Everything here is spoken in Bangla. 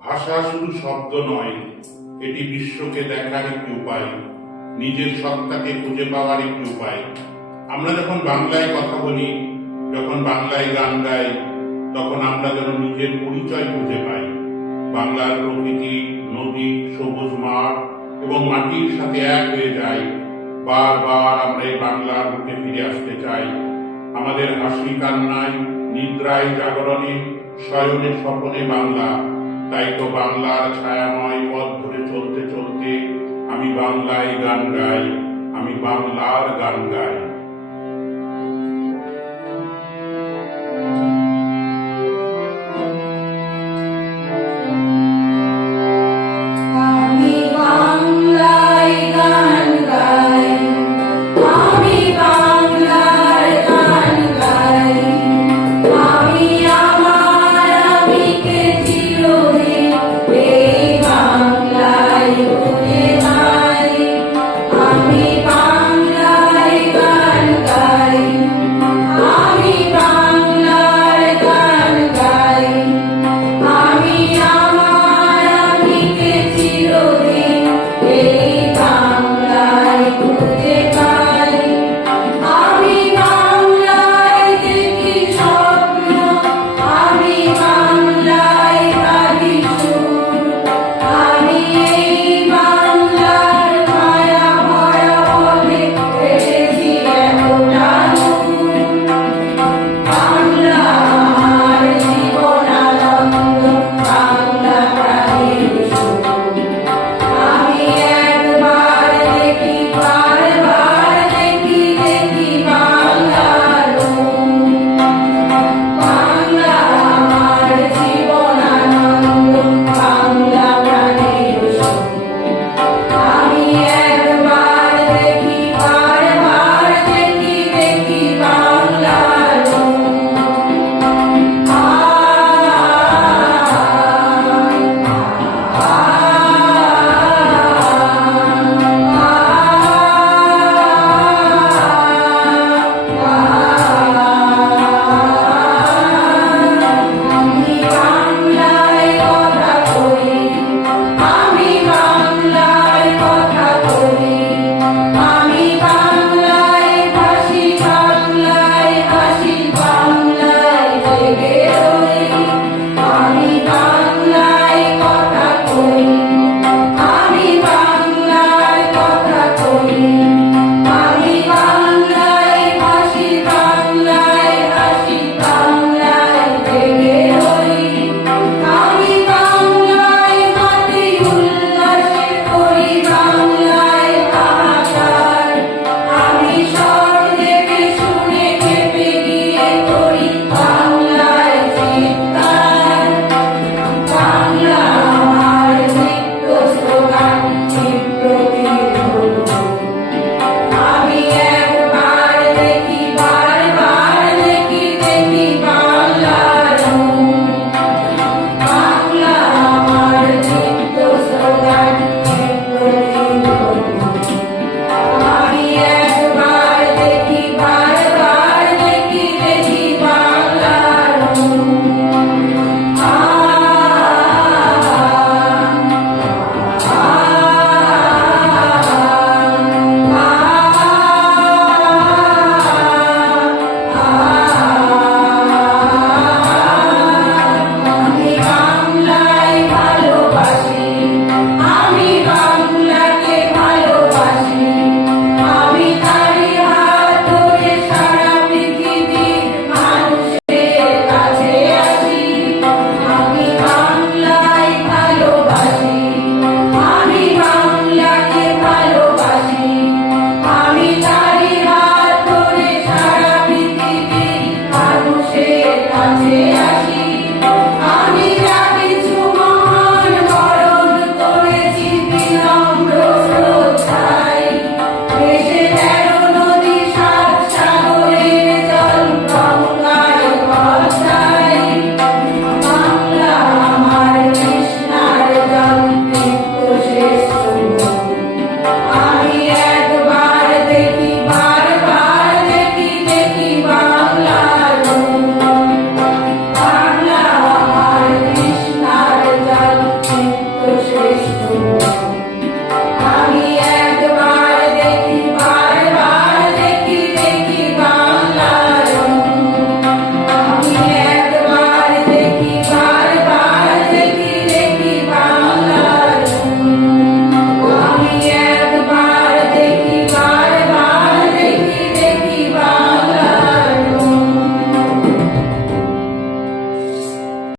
ভাষা শুধু শব্দ নয়, এটি বিশ্বকে দেখার একটি উপায়, নিজের সত্তাকে খুঁজে পাওয়ার একটি উপায়। আমরা যখন বাংলায় কথা বলি, যখন বাংলায় গান গাই, তখন আমরা যেন নিজের পরিচয় খুঁজে পাই। বাংলার প্রকৃতি, নদী, সবুজ মাঠ এবং মাটির সাথে এক হয়ে যাই। বারবার আমরা এই বাংলার বুকে ফিরে আসতে চাই। আমাদের হাসি কান্নায়, নিদ্রায় জাগরণে, শয়নে স্বপনে বাংলা। তাই তো বাংলার ছায়াময় পথ ধরে চলতে চলতে আমি বাংলায় গান গাই, আমি বাংলার গান গাই।